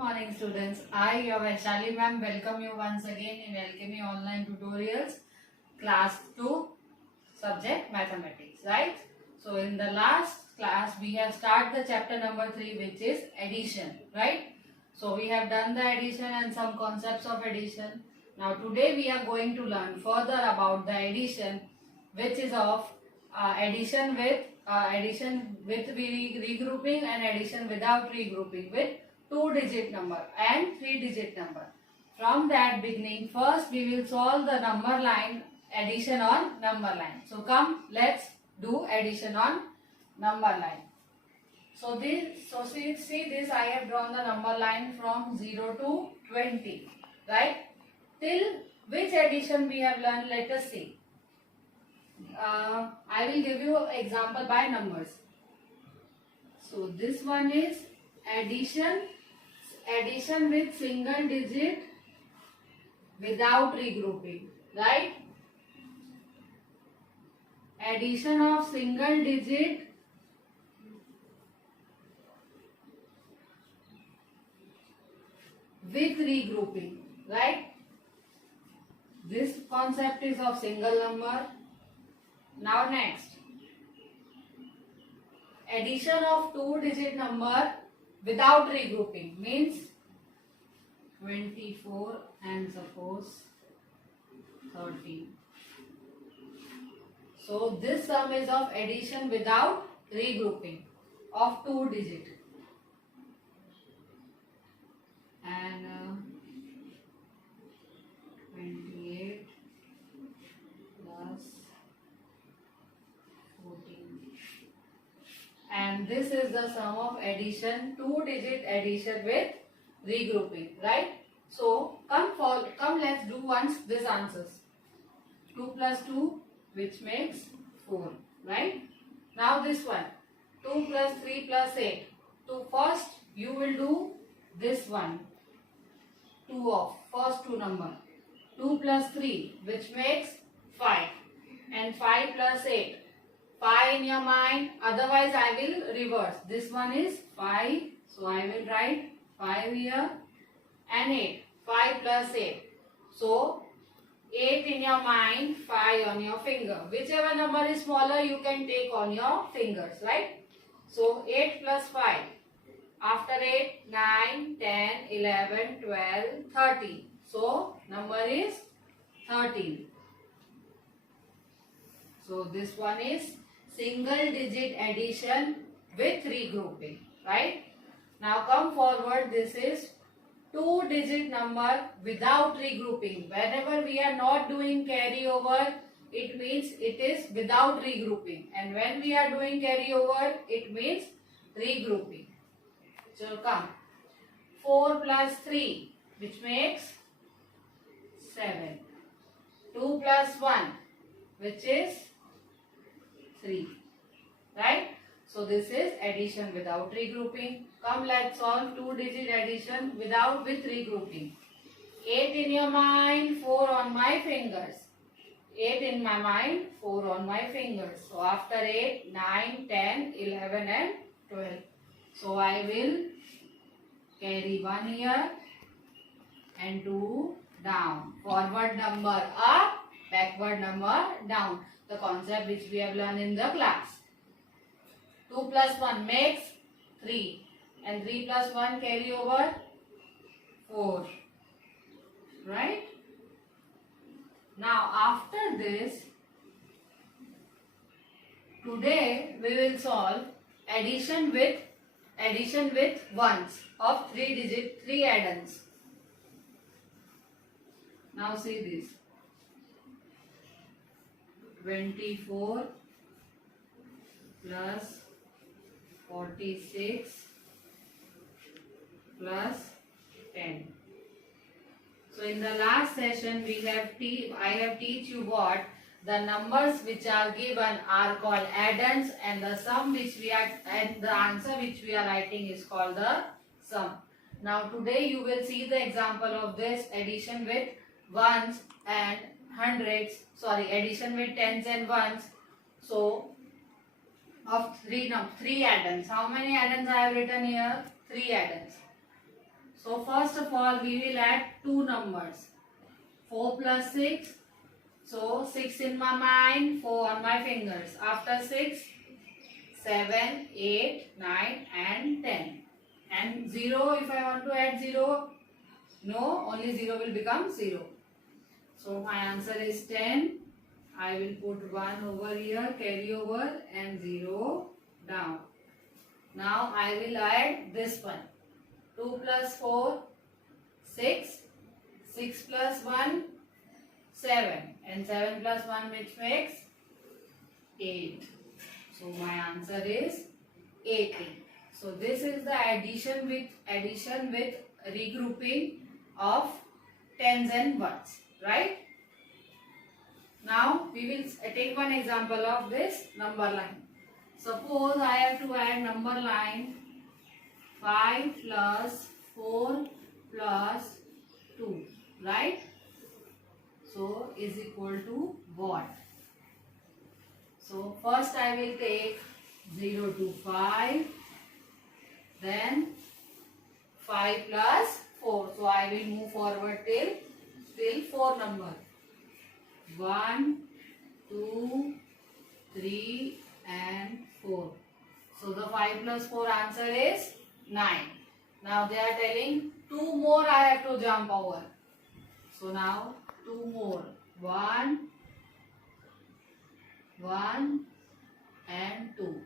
morning students. I, your Vaishali ma'am, welcome you once again in Alchemy Online Tutorials class 2 subject mathematics, right? So in the last class we have started the chapter number 3 which is addition, right? So we have done the addition and some concepts of addition. Now today we are going to learn further about the addition which is of addition with regrouping and addition without regrouping with 2-digit number and 3-digit number. From that beginning, first we will solve the number line addition on number line. So come, let's do addition on number line. So see this, I have drawn the number line from 0 to 20, right? Till which addition we have learned, let us see. I will give you example by numbers. So this one is addition with single digit without regrouping, right? Addition of single digit with regrouping, right? This concept is of single number. Now next, addition of 2-digit number without regrouping means 24 and suppose 13. So this sum is of addition without regrouping of 2-digit. And 28 plus 14. And this is the sum of addition, 2-digit addition with regrouping, right? So come let's do once this answers. 2 plus 2 which makes 4, right? Now this one, 2 plus 3 plus 8. So first you will do this one, 2 of first 2 number. 2 plus 3 which makes 5 and 5 plus 8. 5 in your mind, otherwise I will reverse. This one is 5, so I will write 5 here and 8. 5 plus 8. So 8 in your mind, 5 on your finger. Whichever number is smaller you can take on your fingers, right? So 8 plus 5. After 8, 9, 10, 11, 12, 13. So number is 13. So this one is single digit addition with regrouping, right? Now come forward, this is 2-digit number without regrouping. Whenever we are not doing carryover, it means it is without regrouping. And when we are doing carryover, it means regrouping. So come, 4 plus 3 which makes 7. 2 plus 1 which is 3, right? So this is addition without regrouping. Come, let's solve 2-digit addition with regrouping. 8 in your mind, 4 on my fingers. 8 in my mind, 4 on my fingers. So after 8, 9, 10, 11 and 12. So I will carry 1 here and 2 down. Forward number up, backward number down. The concept which we have learned in the class. 2 plus 1 makes 3 and 3 plus 1 carry over 4, right? Now after this, today we will solve addition with ones of 3-digit 3 addends. Now see this, 24 plus 46 plus 10. So in the last session I have teach you what the numbers which are given are called addends and the sum which we are and the answer which we are writing is called the sum. Now today you will see the example of this addition with ones and hundreds, addition with tens and ones. So of 3 addends. How many addends I have written here? 3 addends. So first of all we will add two numbers. 4 plus 6. So 6 in my mind, 4 on my fingers. After 6, 7, 8, 9 and 10. And 0, if I want to add 0, no, only 0 will become 0. So my answer is 10. I will put 1 over here, carry over and 0 down. Now I will add this one. 2 plus 4, 6. 6 plus 1, 7. And 7 plus 1 which makes 8. So my answer is 80. So this is the addition with regrouping of tens and ones, right? Now we will take one example of this number line. Suppose I have to add number line 5 plus 4 plus 2, right? So is equal to what? So first I will take 0 to 5, then 5 plus 4. So I will move forward till 4 number. 1, 2, 3 and 4. So the 5 plus 4 answer is 9. Now they are telling 2 more I have to jump over. So now 2 more. 1 and 2.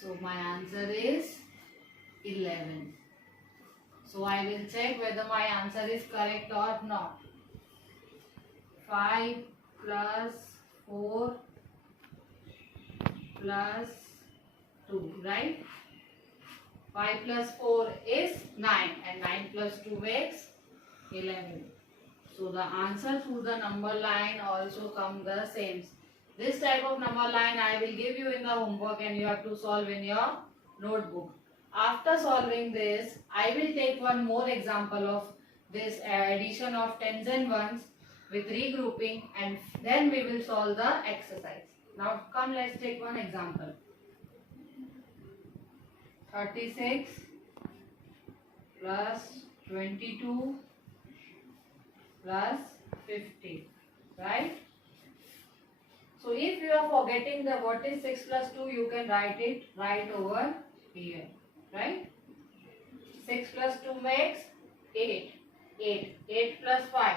So my answer is 11. So I will check whether my answer is correct or not. 5 plus 4 plus 2, right? 5 plus 4 is 9 and 9 plus 2 makes 11. So the answer through the number line also come the same. This type of number line I will give you in the homework and you have to solve in your notebook. After solving this, I will take one more example of this addition of tens and ones with regrouping and then we will solve the exercise. Now come, let's take one example. 36 plus 22 plus 50, right? So if you are forgetting the what is 6 plus 2, you can write it right over here, right? 6 plus 2 makes 8. 8 plus 5.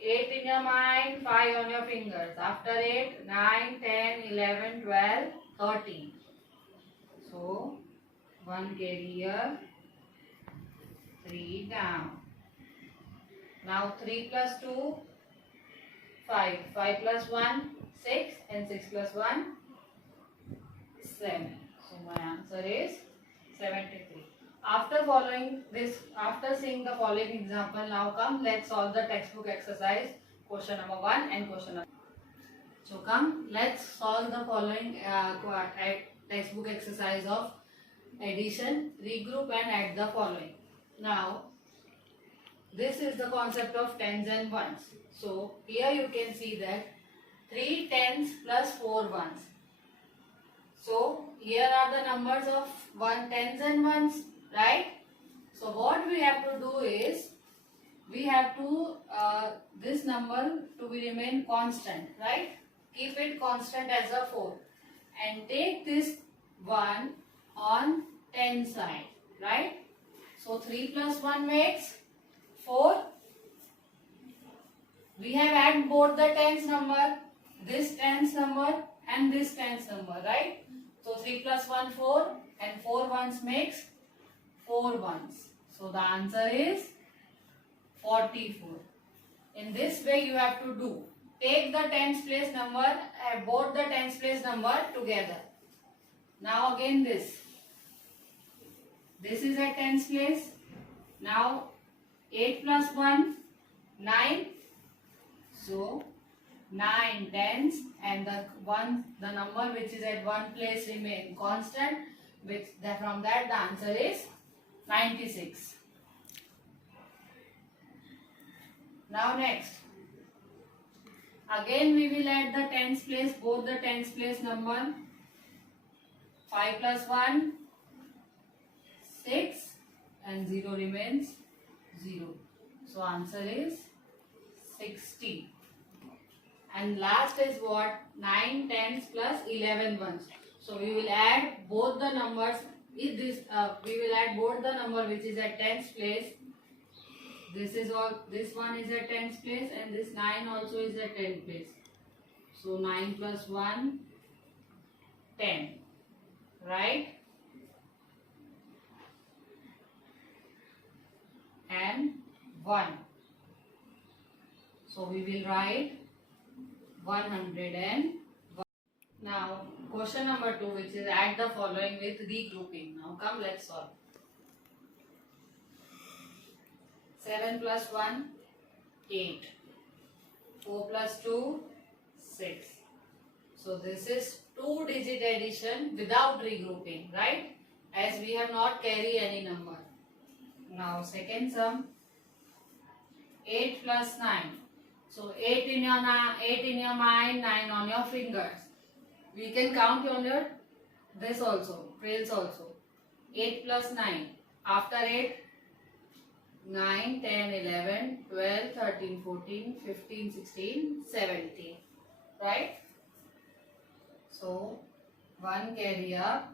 8 in your mind, 5 on your fingers. After 8, 9, 10, 11, 12, 13. So 1 carry here, 3 down. Now 3 plus 2, 5. 5 plus 1, 6 and 6 plus 1, 7. So my answer is 73. After seeing the following example, now come let's solve the textbook exercise question number 1 and question number 2. So come let's solve the following textbook exercise of addition, regroup and add the following. Now this is the concept of tens and ones. So here you can see that 3 tens plus 4 ones. So here are the numbers of tens and ones, right? So what we have to do is we have to this number to remain constant, right? Keep it constant as a 4 and take this 1 on 10 side, right? So 3 plus 1 makes 4. We have added both the tens number, this tens number and this tens number, right? So 3 plus 1 4 and 4 ones makes 4 ones. So the answer is 44. In this way you have to do. Take the tens place number, both the tens place number together. Now again this. This is a tens place. Now 8 plus 1, 9. So 9 tens and the number which is at one place remain constant. From that the answer is 96. Now next. Again we will add the tens place, both the tens place number. 5 plus 1, 6 and 0 remains 0. So answer is 60. And last is what? 9 tens plus 11 ones. So we will add both the numbers. We will add both the number which is at tens place. This one is at tens place and this 9 also is at tens place. So 9 plus 1, 10. Right? And 1. So we will write 101. Now question number 2, which is add the following with regrouping. Now come, let's solve. 7 plus 1, 8. 4 plus 2, 6. So this is 2-digit addition without regrouping, right? As we have not carry any number. Now second sum, 8 plus 9. So 8 in your mind, 9 on your fingers. We can count on your this also, trails also. 8 plus 9. After 8, 9, 10, 11, 12, 13, 14, 15, 16, 17. Right? So 1 carry up,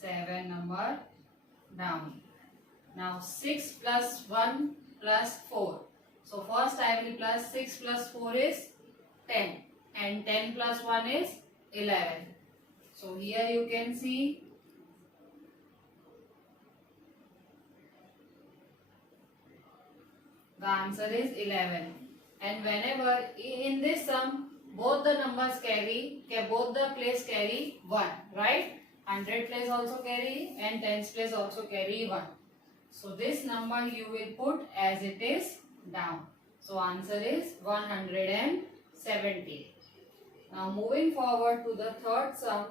7 number down. Now 6 plus 1 plus 4. So first I will plus 6 plus 4 is 10 and 10 plus 1 is 11. So here you can see the answer is 11. And whenever in this sum both the numbers carry, both the place carry 1, right? 100 place also carry and 10s place also carry 1. So this number you will put as it is down. So answer is 170. Now moving forward to the third sum,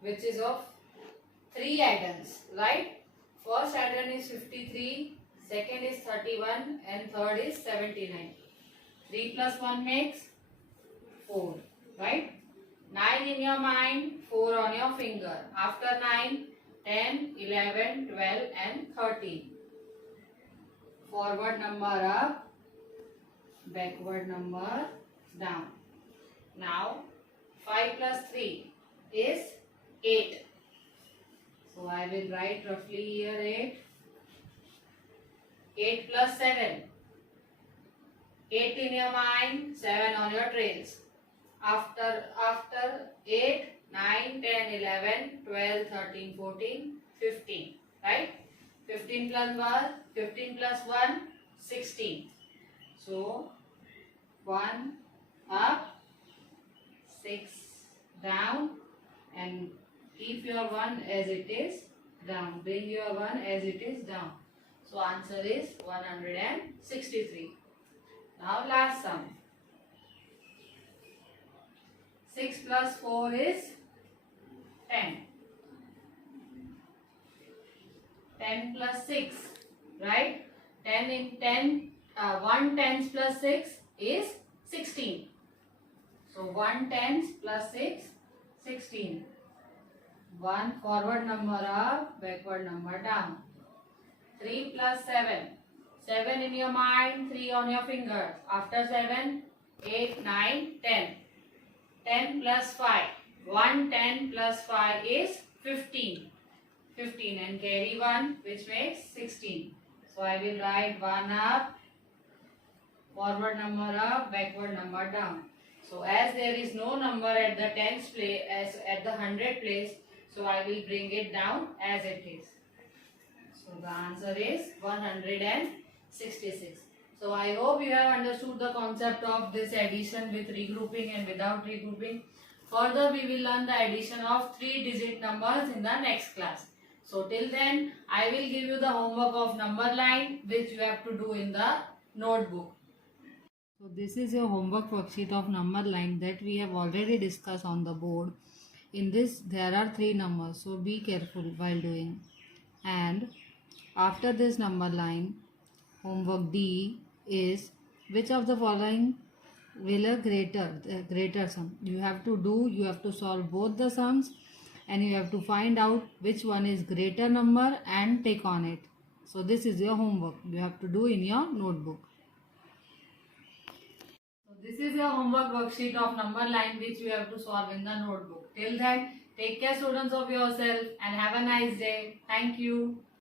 which is of 3 addends, right? First addend is 53, second is 31 and third is 79. 3 plus 1 makes 4, right? 9 in your mind, 4 on your finger. After 9, 10, 11, 12 and 13. Forward number up, backward number down. Now 5 plus 3 is 8. So I will write roughly here 8. 8 plus 7. 8 in your mind, 7 on your trails. After 8, 9, 10, 11, 12, 13, 14, 15. Right? 15 plus 1, 16. So 1 up, 6 down and keep your 1 as it is down. Bring your 1 as it is down. So answer is 163. Now last sum. 6 plus 4 is 10. 10 plus 6, right? 10 in 10, 1 tens plus 6 is 16. So 1 tens plus 6, 16. 1 forward number up, backward number down. 3 plus 7. 7 in your mind, 3 on your fingers. After 7, 8, 9, 10. 10 plus 5. 1 10 plus 5 is 15. 15 and carry 1 which makes 16. So I will write 1 up, forward number up, backward number down. So as there is no number at the tens place, as at the 100 place, so I will bring it down as it is. So the answer is 166. So I hope you have understood the concept of this addition with regrouping and without regrouping. Further we will learn the addition of 3-digit numbers in the next class. So till then I will give you the homework of number line which you have to do in the notebook. So this is your homework worksheet of number line that we have already discussed on the board. In this there are 3 numbers, so be careful while doing. And after this number line, homework D is which of the following will a greater sum. You have to solve both the sums and you have to find out which one is greater number and take on it. So this is your homework. You have to do in your notebook. So this is your homework worksheet of number line which you have to solve in the notebook. Till then, take care students of yourself and have a nice day. Thank you.